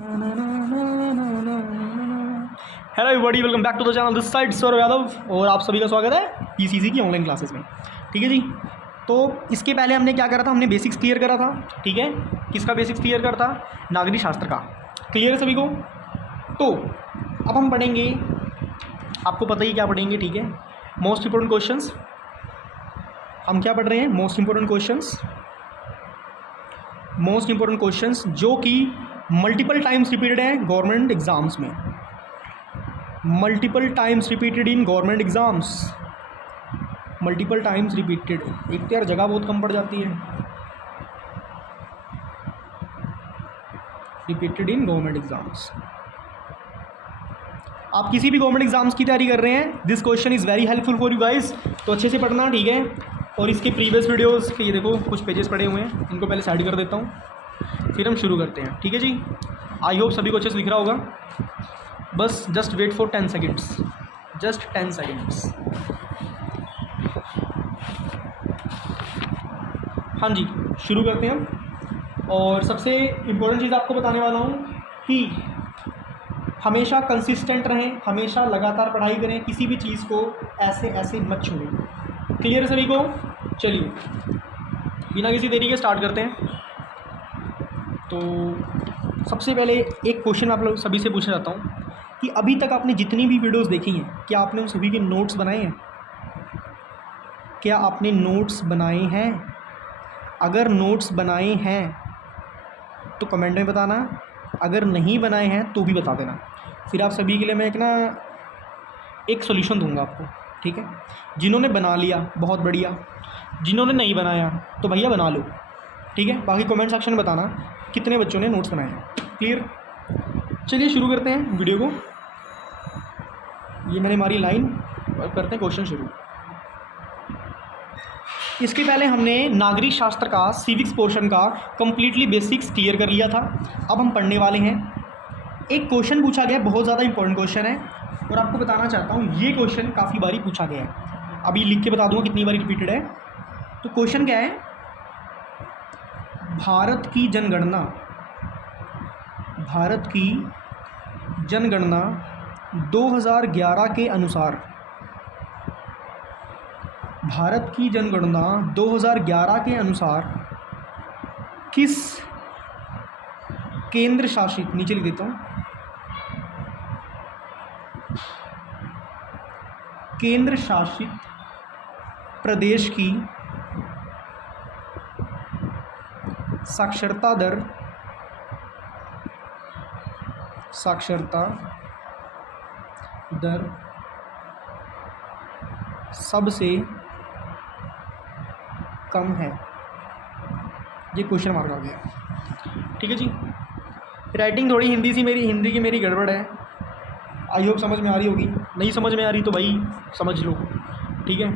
Hello everybody, welcome back to the channel. This side Saurabh Yadav और आप सभी का स्वागत है पीसीसी की ऑनलाइन क्लासेस में। ठीक है जी। तो इसके पहले हमने क्या करा था, हमने बेसिक्स क्लियर करा था। ठीक है, किसका बेसिक्स क्लियर करा था? नागरिक शास्त्र का। क्लियर है सभी को? तो अब हम पढ़ेंगे, आपको पता ही क्या पढ़ेंगे। ठीक है, मोस्ट इंपॉर्टेंट क्वेश्चंस। हम क्या पढ़ रहे हैं? मोस्ट इंपॉर्टेंट क्वेश्चंस जो कि मल्टीपल टाइम्स रिपीटेड हैं गवर्नमेंट एग्जाम्स में। Multiple times repeated in government exams. Multiple times repeated, एक तो यार जगह बहुत कम पड़ जाती है। Repeated in government exams. आप किसी भी गवर्नमेंट एग्जाम्स की तैयारी कर रहे हैं, this question is very helpful for you guys. तो अच्छे से पढ़ना, ठीक है। और इसके प्रीवियस वीडियोस के ये देखो कुछ पेजेस पड़े हुए हैं, इनको पहले साइड कर देता हूँ, फिर हम शुरू करते हैं। ठीक है जी। आई होप सभी को अच्छे से दिख रहा होगा। बस just wait for 10 seconds, just 10 seconds. हाँ जी, शुरू करते हैं हम। और सबसे इम्पोर्टेंट चीज़ आपको बताने वाला हूँ कि हमेशा कंसिस्टेंट रहें, हमेशा लगातार पढ़ाई करें, किसी भी चीज़ को ऐसे ऐसे मत छोड़ें। क्लियर है सभी को? चलिए बिना किसी देरी के स्टार्ट करते हैं। तो सबसे पहले एक क्वेश्चन आप लोग सभी से पूछना चाहता हूँ कि अभी तक आपने जितनी भी वीडियोस देखी हैं, क्या आपने उन सभी के नोट्स बनाए हैं? क्या आपने नोट्स बनाए हैं? अगर नोट्स बनाए हैं तो कमेंट में बताना, अगर नहीं बनाए हैं तो भी बता देना। फिर आप सभी के लिए मैं एक सॉल्यूशन दूंगा आपको। ठीक है, जिन्होंने बना लिया बहुत बढ़िया, जिन्होंने नहीं बनाया तो भैया बना लो। ठीक है, बाकी कमेंट सेक्शन में बताना कितने बच्चों ने नोट्स बनाए हैं। क्लियर? चलिए शुरू करते हैं वीडियो को। ये मैंने हमारी लाइन और करते हैं क्वेश्चन शुरू। इसके पहले हमने नागरिक शास्त्र का सिविक्स पोर्शन का कंप्लीटली बेसिक्स क्लियर कर लिया था। अब हम पढ़ने वाले हैं। एक क्वेश्चन पूछा गया, बहुत ज़्यादा इंपॉर्टेंट क्वेश्चन है और आपको बताना चाहता हूँ ये क्वेश्चन काफ़ी बारी पूछा गया है। अभी लिख के बता दूँगा कितनी बारी रिपीटेड है। तो क्वेश्चन क्या है? भारत की जनगणना 2011 के अनुसार, भारत की जनगणना 2011 के अनुसार किस केंद्र शासित, नीचे लिख देता हूँ, केंद्र शासित प्रदेश की साक्षरता दर सबसे कम है? ये क्वेश्चन मार्क आ गया। ठीक है जी। राइटिंग थोड़ी हिंदी की मेरी गड़बड़ है। आई होप समझ में आ रही होगी। नहीं समझ में आ रही तो भाई समझ लो। ठीक है,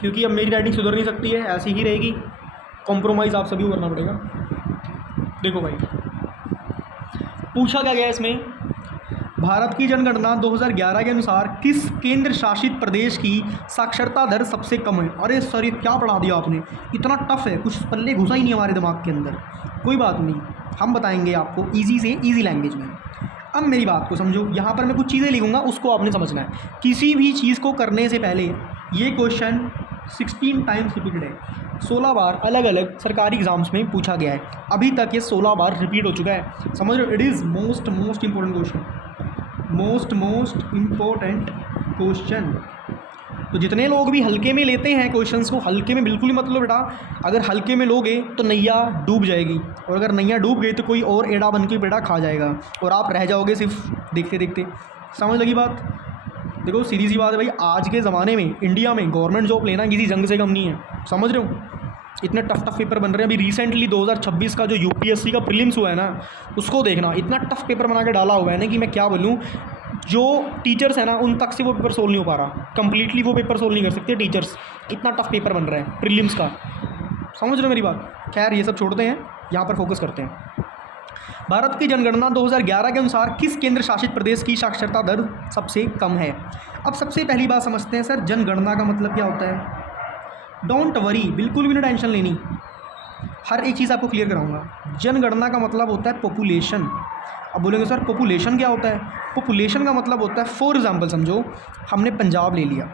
क्योंकि अब मेरी राइटिंग सुधर नहीं सकती है, ऐसी ही रहेगी। कॉम्प्रोमाइज़ आप सभी को करना पड़ेगा। देखो भाई, पूछा क्या गया इसमें? भारत की जनगणना 2011 के अनुसार किस केंद्र शासित प्रदेश की साक्षरता दर सबसे कम है? अरे सर, ये क्या पढ़ा दिया आपने, इतना टफ है, कुछ पल्ले घुसा ही नहीं हमारे दिमाग के अंदर। कोई बात नहीं, हम बताएंगे आपको ईजी से ईजी लैंग्वेज में। अब मेरी बात को समझो, यहाँ पर मैं कुछ चीज़ें लिखूँगा, उसको आपने समझना है। किसी भी चीज़ को करने से पहले ये क्वेश्चन 16 टाइम्स रिपीटेड है, 16 बार अलग अलग सरकारी एग्जाम्स में पूछा गया है। अभी तक ये 16 बार रिपीट हो चुका है। समझ रहे हो? It is most important question, most important question. तो जितने लोग भी हल्के में लेते हैं क्वेश्चंस को, हल्के में बिल्कुल ही मतलब बेटा, अगर हल्के में लोगे तो नैया डूब जाएगी, और अगर नैया डूब गई तो कोई और एड़ा बन के बेटा खा जाएगा और आप रह जाओगे सिर्फ देखते देखते। समझ लगी बात? देखो सीधी सी बात है भाई, आज के ज़माने में इंडिया में गवर्नमेंट जॉब लेना किसी जंग से कम नहीं है। समझ रहे हो? इतने टफ पेपर बन रहे हैं। अभी रिसेंटली 2026 का जो यूपीएससी का प्रीलिम्स हुआ है ना, उसको देखना, इतना टफ पेपर बना के डाला हुआ है ना कि मैं क्या बोलूँ। जो टीचर्स हैं ना, उन तक से वो पेपर सोल्व नहीं हो पा रहा, कंप्लीटली वो पेपर सोल्व नहीं कर सकते टीचर्स। इतना टफ पेपर बन रहा है प्रीलिम्स का। समझ रहे हो मेरी बात? खैर ये सब छोड़ते हैं, यहाँ पर फोकस करते हैं। भारत की जनगणना 2011 के अनुसार किस केंद्र शासित प्रदेश की साक्षरता दर सबसे कम है? अब सबसे पहली बात समझते हैं, सर जनगणना का मतलब क्या होता है? डोंट वरी, बिल्कुल भी ना टेंशन लेनी। हर एक चीज़ आपको क्लियर कराऊंगा। जनगणना का मतलब होता है पॉपुलेशन। अब बोलेंगे सर पॉपुलेशन क्या होता है? पॉपुलेशन का मतलब होता है, फॉर एग्जांपल समझो हमने पंजाब ले लिया,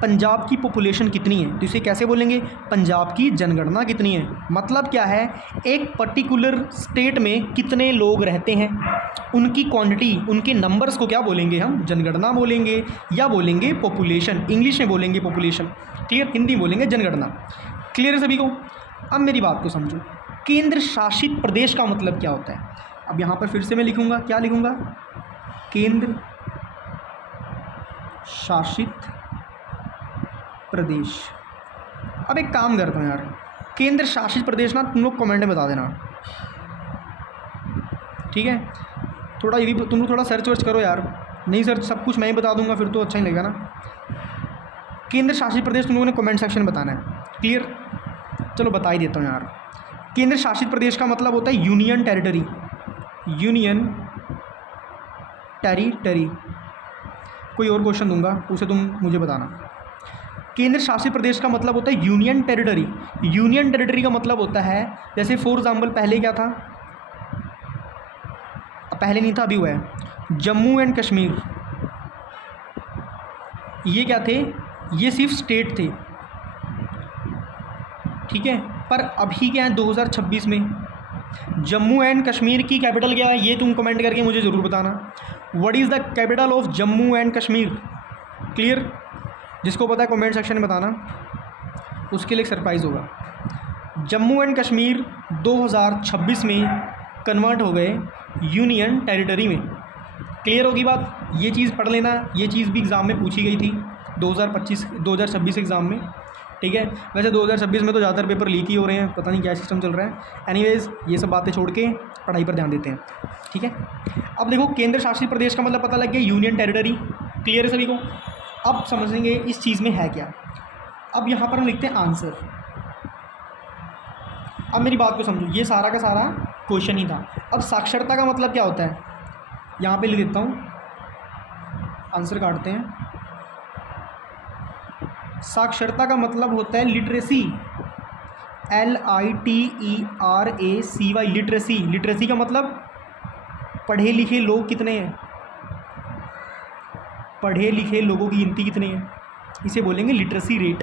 पंजाब की पॉपुलेशन कितनी है, तो इसे कैसे बोलेंगे? पंजाब की जनगणना कितनी है। मतलब क्या है, एक पर्टिकुलर स्टेट में कितने लोग रहते हैं, उनकी क्वांटिटी, उनके नंबर्स को क्या बोलेंगे हम? जनगणना बोलेंगे या बोलेंगे पॉपुलेशन। इंग्लिश में बोलेंगे पॉपुलेशन, क्लियर। हिंदी बोलेंगे जनगणना। क्लियर है सभी को? अब मेरी बात को समझो, केंद्र शासित प्रदेश का मतलब क्या होता है? अब यहाँ पर फिर से मैं लिखूँगा, क्या लिखूँगा? केंद्र शासित प्रदेश। अब एक काम करता हूँ यार, केंद्र शासित प्रदेश ना तुम लोग कमेंट में बता देना, ठीक है? थोड़ा ये भी तुम लोग थोड़ा सर्च वर्च करो यार, नहीं सर्च सब कुछ मैं ही बता दूंगा फिर तो अच्छा ही लगेगा ना। केंद्र शासित प्रदेश तुम लोगों ने कमेंट सेक्शन में बताना है, क्लियर? चलो बता ही देता हूँ यार। केंद्र शासित प्रदेश का मतलब होता है यूनियन टेरिटरी। Union territory. कोई और क्वेश्चन दूंगा उसे तुम मुझे बताना। केंद्र शासित प्रदेश का मतलब होता है यूनियन टेरिटरी। यूनियन टेरिटरी का मतलब होता है, जैसे फॉर एग्जाम्पल पहले क्या था, पहले नहीं था अभी हुआ है, जम्मू एंड कश्मीर, ये क्या थे? ये सिर्फ स्टेट थे, ठीक है। पर अभी क्या है 2026 में जम्मू एंड कश्मीर की कैपिटल क्या है, ये तुम कमेंट करके मुझे ज़रूर बताना। What is the capital of Jammu and Kashmir? Clear? जिसको पता है कमेंट सेक्शन में बताना, उसके लिए एक सरप्राइज़ होगा। जम्मू एंड कश्मीर 2026 में कन्वर्ट हो गए यूनियन टेरिटरी में। क्लियर होगी बात? ये चीज़ पढ़ लेना, ये चीज़ भी एग्ज़ाम में पूछी गई थी 2026 एग्ज़ाम में, ठीक है। वैसे 2026 में तो ज़्यादातर पेपर लीक ही हो रहे हैं, पता नहीं क्या सिस्टम चल रहा है। एनीवेज़ ये सब बातें छोड़ के पढ़ाई पर ध्यान देते हैं, ठीक है। अब देखो केंद्र शासित प्रदेश का मतलब पता लग गया, यूनियन टेरिटरी। क्लियर है सभी को? अब समझेंगे इस चीज़ में है क्या। अब यहाँ पर हम लिखते हैं आंसर। अब मेरी बात को समझो, ये सारा का सारा क्वेश्चन ही था। अब साक्षरता का मतलब क्या होता है, यहाँ पे लिख देता हूँ, आंसर काटते हैं। साक्षरता का मतलब होता है लिटरेसी, LITERACY, लिटरेसी। लिटरेसी का मतलब पढ़े लिखे लोग कितने हैं, पढ़े लिखे लोगों की गिनती कितनी है, इसे बोलेंगे लिटरेसी रेट,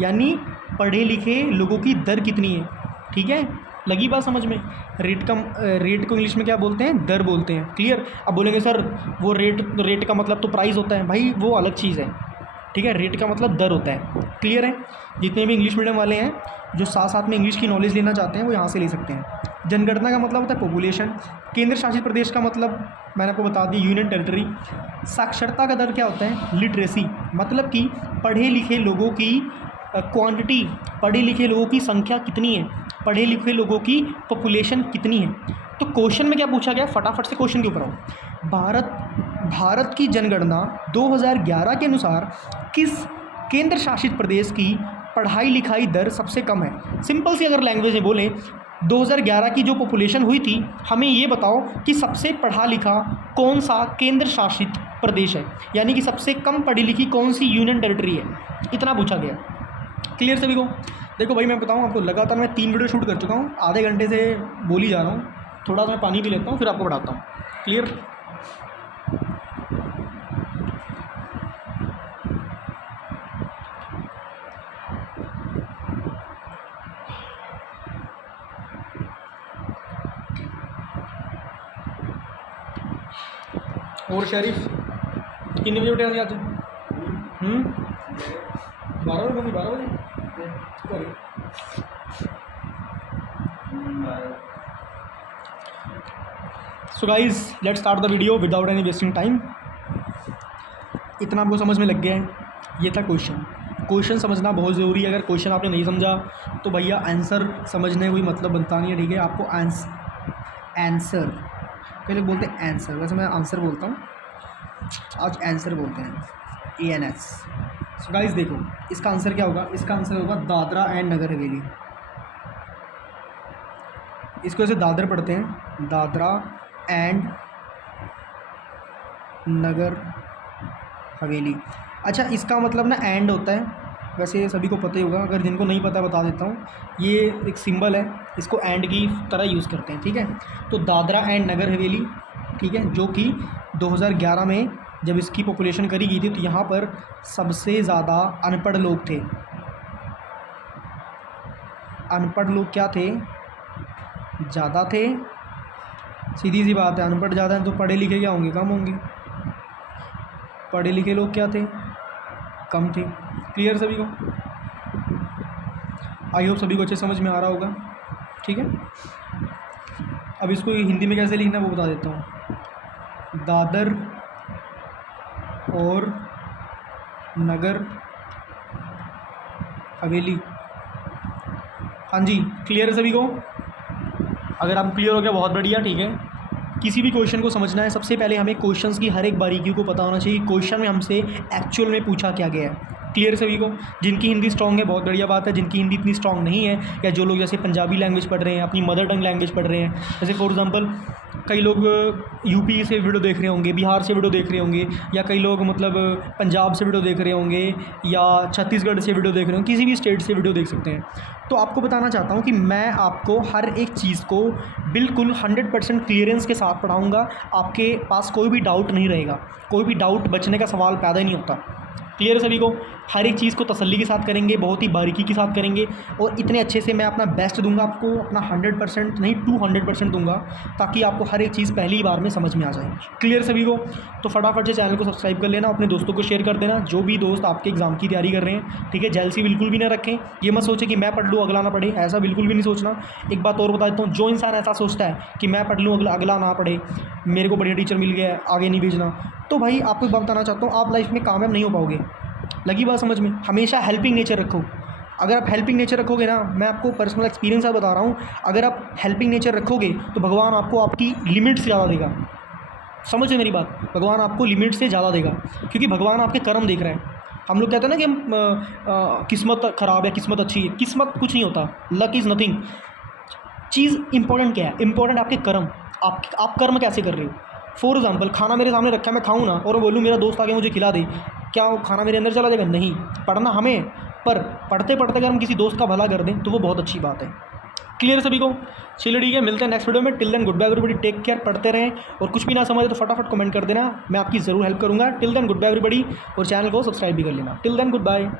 यानी पढ़े लिखे लोगों की दर कितनी है, ठीक है। लगी बात समझ में? रेट को इंग्लिश में क्या बोलते हैं? दर बोलते हैं, क्लियर। अब बोलेंगे सर वो रेट का मतलब तो प्राइस होता है, भाई वो अलग चीज़ है, ठीक है। रेट का मतलब दर होता है, क्लियर है। जितने भी इंग्लिश मीडियम वाले हैं जो साथ साथ में इंग्लिश की नॉलेज लेना चाहते हैं वो यहाँ से ले सकते हैं। जनगणना का मतलब होता है पॉपुलेशन। केंद्र शासित प्रदेश का मतलब मैंने आपको बता दिया, यूनियन टेरिटरी। साक्षरता का दर क्या होता है? लिटरेसी, मतलब कि पढ़े लिखे लोगों की क्वांटिटी, पढ़े लिखे लोगों की संख्या कितनी है, पढ़े लिखे लोगों की पॉपुलेशन कितनी है। तो क्वेश्चन में क्या पूछा गया, फटाफट से क्वेश्चन के ऊपर आओ। भारत की जनगणना 2011 के अनुसार किस केंद्र शासित प्रदेश की पढ़ाई लिखाई दर सबसे कम है? सिंपल सी अगर लैंग्वेज में बोलें, 2011 की जो पॉपुलेशन हुई थी, हमें ये बताओ कि सबसे पढ़ा लिखा कौन सा केंद्र शासित प्रदेश है, यानी कि सबसे कम पढ़ी लिखी कौन सी यूनियन टेरिटरी है, इतना पूछा गया। क्लियर सभी को? देखो भाई मैं बताऊँ आपको, लगातार मैं 3 वीडियो शूट कर चुका हूँ, आधे घंटे से बोल ही जा रहा हूँ। थोड़ा सा मैं पानी पी लेता हूँ फिर आपको पढ़ाता हूँ। क्लियर? और शरीफ कितने बजे उठे आज? 12 बजे? 12 बजे? So guys let's start the video without any wasting time. इतना आपको समझ में लग गया है, ये था क्वेश्चन समझना बहुत ज़रूरी है। अगर क्वेश्चन आपने नहीं समझा तो भैया आंसर समझने कोई मतलब बनता नहीं है, ठीक है। आपको आंसर पहले बोलते हैं आंसर, वैसे मैं आंसर बोलता हूँ, आज आंसर बोलते हैं, ANS। सो गाइस देखो इसका आंसर क्या होगा, इसका आंसर होगा दादरा एंड नगर हवेली। इसको ऐसे दादर पढ़ते हैं, दादरा एंड नगर हवेली। अच्छा इसका मतलब ना एंड होता है, वैसे ये सभी को पता ही होगा, अगर जिनको नहीं पता बता देता हूँ। ये एक सिंबल है, इसको एंड की तरह यूज़ करते हैं, ठीक है। तो दादरा एंड नगर हवेली, ठीक है, जो कि 2011 में जब इसकी पॉपुलेशन करी गई थी तो यहाँ पर सबसे ज़्यादा अनपढ़ लोग थे। अनपढ़ लोग क्या थे? ज़्यादा थे। सीधी सी बात है, अनपढ़ ज़्यादा हैं तो पढ़े लिखे क्या होंगे? कम होंगे। पढ़े लिखे लोग क्या थे? कम थे। क्लियर सभी को? आई होप सभी को अच्छे समझ में आ रहा होगा, ठीक है। अब इसको हिंदी में कैसे लिखना है वो बता देता हूँ। दादर और नगर हवेली, हाँ जी, क्लियर है सभी को? अगर आप क्लियर हो गया बहुत बढ़िया, ठीक है। किसी भी क्वेश्चन को समझना है, सबसे पहले हमें क्वेश्चंस की हर एक बारीकी को पता होना चाहिए। क्वेश्चन में हमसे एक्चुअल में पूछा क्या गया है। क्लियर सभी को? जिनकी हिंदी स्ट्रॉन्ग है बहुत बढ़िया बात है, जिनकी हिंदी इतनी स्ट्रॉन्ग नहीं है, या जो लोग जैसे पंजाबी लैंग्वेज पढ़ रहे हैं, अपनी मदर टंग लैंग्वेज पढ़ रहे हैं, जैसे फॉर एग्जांपल कई लोग यूपी से वीडियो देख रहे होंगे, बिहार से वीडियो देख रहे होंगे, या कई लोग मतलब पंजाब से वीडियो देख रहे होंगे, या छत्तीसगढ़ से वीडियो देख रहे होंगे, किसी भी स्टेट से वीडियो देख सकते हैं। तो आपको बताना चाहता हूँ कि मैं आपको हर एक चीज़ को बिल्कुल 100% क्लियरेंस के साथ पढ़ाऊँगा। आपके पास कोई भी डाउट नहीं रहेगा, कोई भी डाउट बचने का सवाल पैदा ही नहीं होता। क्लियर है सभी को? हर एक चीज़ को तसल्ली के साथ करेंगे, बहुत ही बारीकी के साथ करेंगे, और इतने अच्छे से मैं अपना बेस्ट दूंगा आपको, अपना 100% नहीं 200% दूंगा, ताकि आपको हर एक चीज़ पहली बार में समझ में आ जाए। क्लियर सभी को? तो फटाफट से चैनल को सब्सक्राइब कर लेना, अपने दोस्तों को शेयर कर देना, जो भी दोस्त आपके एग्ज़ाम की तैयारी कर रहे हैं, ठीक है। जेलसी बिल्कुल भी ना रखें, ये मत सोचें कि मैं पढ़ लूँ अगला ना पढ़े, ऐसा बिल्कुल भी नहीं सोचना। एक बात और बता देता हूँ, जो इंसान ऐसा सोचता है कि मैं पढ़ लूँ अगला ना पढ़े, मेरे को बढ़िया टीचर मिल गया है आगे नहीं भेजना, तो भाई आपको एक बात बताना चाहता हूँ, आप लाइफ में कामयाब नहीं हो पाओगे। लगी बात समझ में? हमेशा हेल्पिंग नेचर रखो। अगर आप हेल्पिंग नेचर रखोगे ना, मैं आपको पर्सनल एक्सपीरियंस से बता रहा हूँ, अगर आप हेल्पिंग नेचर रखोगे तो भगवान आपको आपकी लिमिट से ज़्यादा देगा। समझ में मेरी बात? भगवान आपको लिमिट से ज़्यादा देगा, क्योंकि भगवान आपके कर्म देख रहे हैं। हम लोग कहते हैं ना कि किस्मत ख़राब है, किस्मत अच्छी है। किस्मत कुछ नहीं होता, luck is nothing. Cheese important क्या है? इंपॉर्टेंट आपके कर्म। आप कर्म कैसे कर रहे हो? फॉर एग्जाम्पल, खाना मेरे सामने रखा है, मैं खाऊँ ना और बोलूँ मेरा दोस्त आके मुझे खिला दे, क्या वो खाना मेरे अंदर चला जाएगा? नहीं। पढ़ना हमें, पर पढ़ते पढ़ते अगर हम किसी दोस्त का भला कर दें तो वो बहुत अच्छी बात है। क्लियर सभी को? चलिए ठीक है, मिलते हैं नेक्स्ट वीडियो में। Till then good bye everybody, take care. पढ़ते रहें, और कुछ भी ना समझे तो फटाफट कमेंट कर देना, मैं आपकी ज़रूर हेल्प करूँगा। Till then good bye everybody, और चैनल को सब्सक्राइब भी कर लेना। Till then good bye.